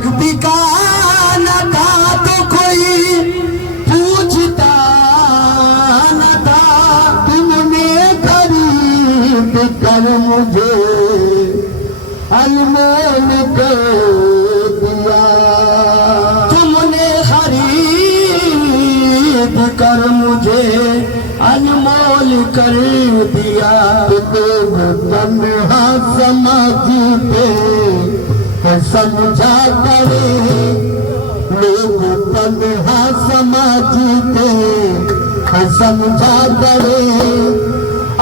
भक्ति का न था तो कोई पूछता न था। तुमने खरीद कर मुझे अनमोल कर दिया। तुमने खरीद कर मुझे अनमोल कर दिया। तन्हा समाधि पे समझा करे लोग, तन्हा समाधि पे समझा करे।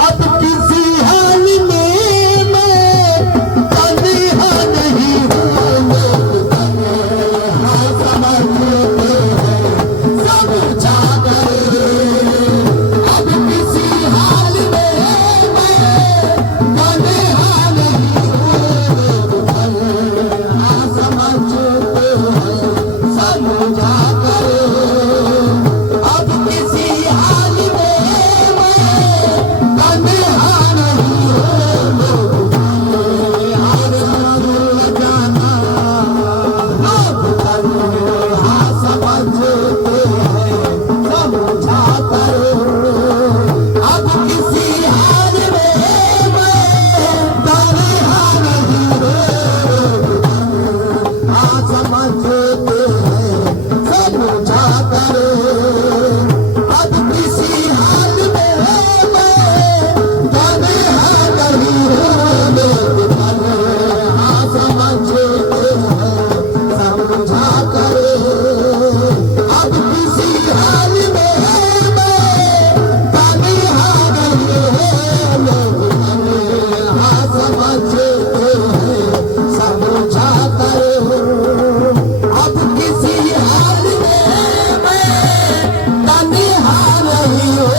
अब किसी हाल में मैं तन्हा नहीं हूँ, लोग तन्हा समाधि पे समझा करे। अब किसी हाल में मैं तन्हा नहीं हूँ, लोग तन्हा समझते हैं समझा करे। अब किसी हाल में मैं तन्हा नहीं हूँ, लोग तन्हा जाना। अब तन्हा समझते हैं समझा करे। अब किसी हाल में मैं तन्हा नहीं हूँ, समझते हैं समझा करे। अब किसी हाल में मैं तन्हा नहीं हूँ, लोग तन्हा समझते हैं समझा करे। अब किसी हाल में मैं तन्हा नहीं हूँ, लोग तन्हा समझते हैं समझा करे। अब किसी हाल में मैं तन्हा नहीं हूँ,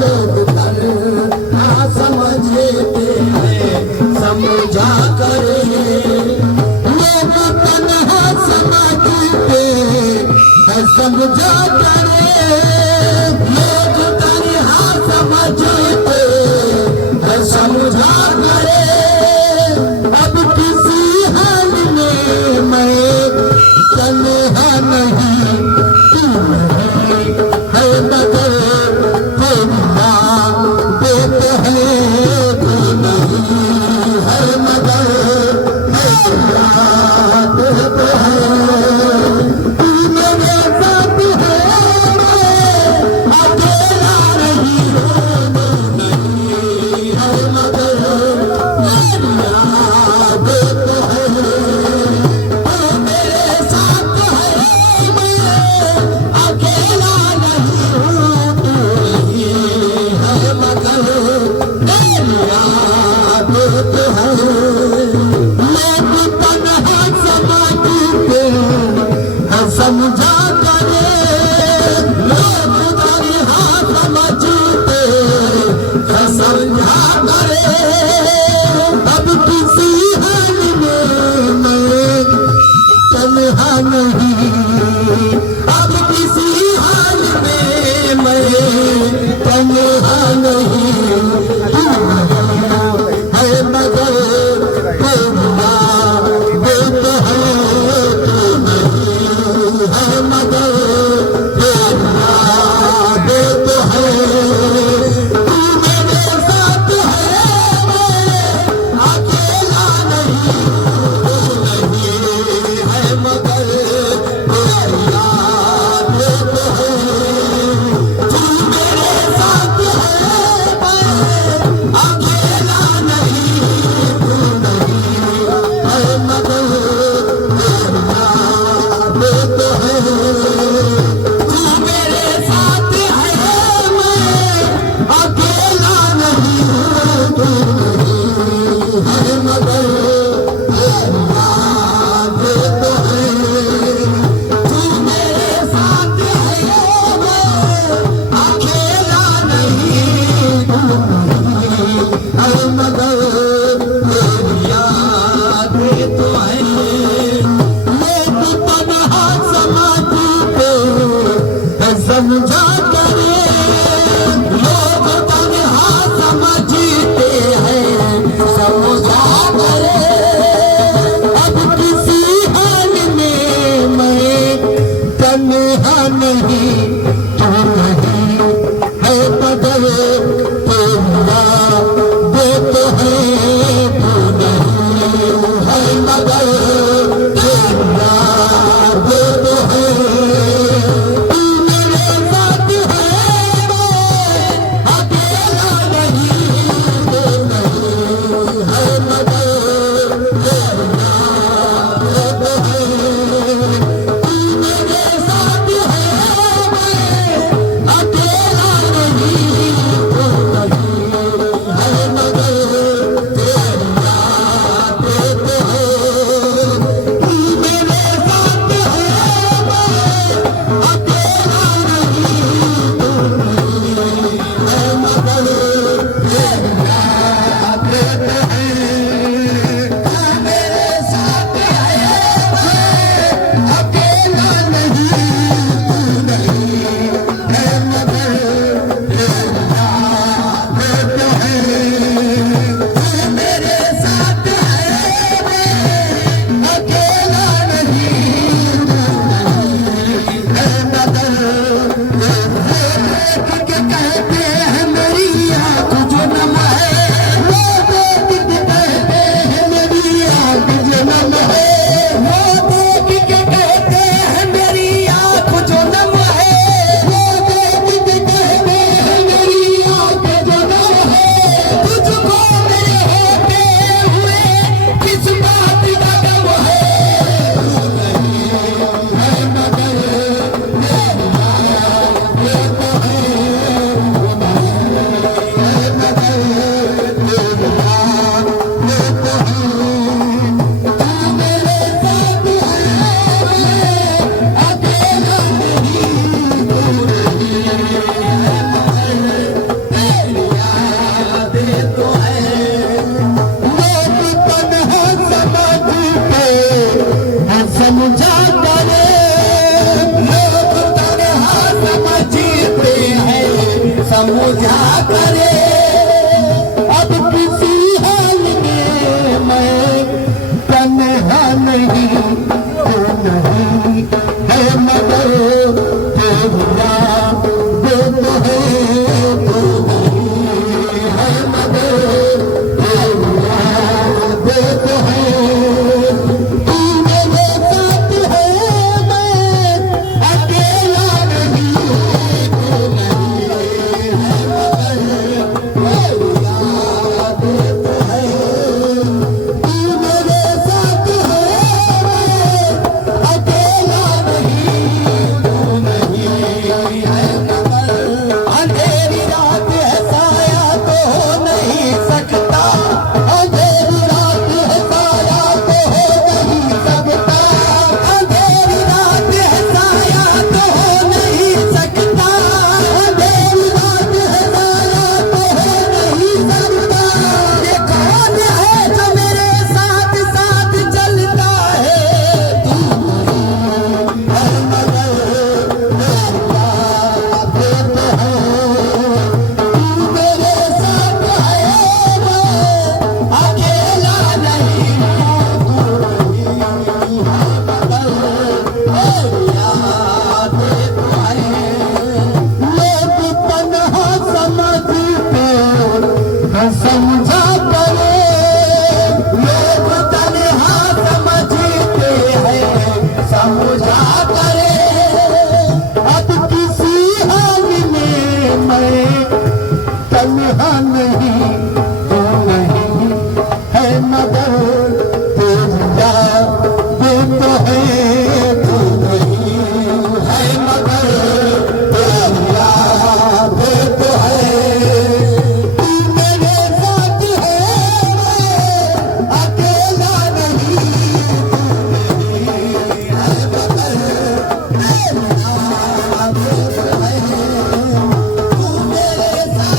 लोग तन्हा समझते हैं समझा करे। लोग तन्हा समझते हैं समझा करे। लोग तन्हा समझते हैं समझा करे। अब किसी हाल में मैं तन्हा नहीं तू है मगर तेरा देत है तू नहीं है मगर तेरा देत है। तू मेरे साथ है मैं अकेला नहीं हूँ, नहीं है मगर तेरा देत है। तू मेरे साथ है मैं अकेला नहीं हूँ, तू नहीं है मगर तेरा देत है। लोग तन्हा समझते हैं समझा करे। लोग तन्हा समझते हैं समझा करे। अब किसी हाल में मैं तन्हा नहीं। अब किसी हाल में मैं तन्हा नहीं। तू है मगर तेरा देत है तू नहीं है मगर तेरा देत है। तू मेरे साथ तन्हा नहीं तू नहीं है मगर तेरा देता है तू नहीं है मगर तेरा देता है तू मेरे साथ है मैं अकेला नहीं तू नहीं है मगर तेरा देता है तू मेरे साथ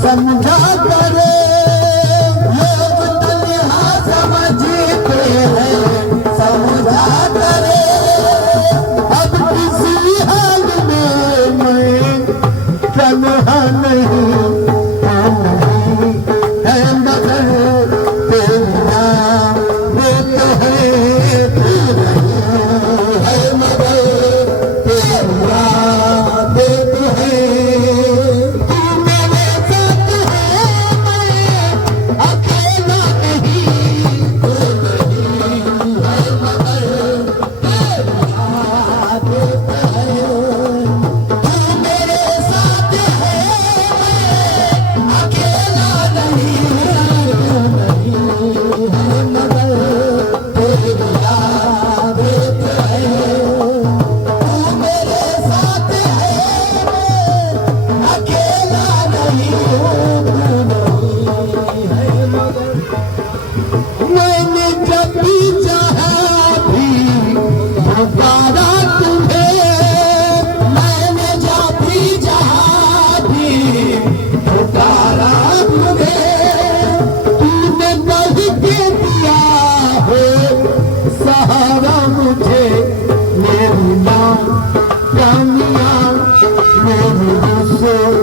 समझा करे लोग तन्हा समझते हैं समझा करे अब किसी हाल में मैं तन्हा नहीं है मगर तेरा देता है तू नहीं है मगर तेरा देता है से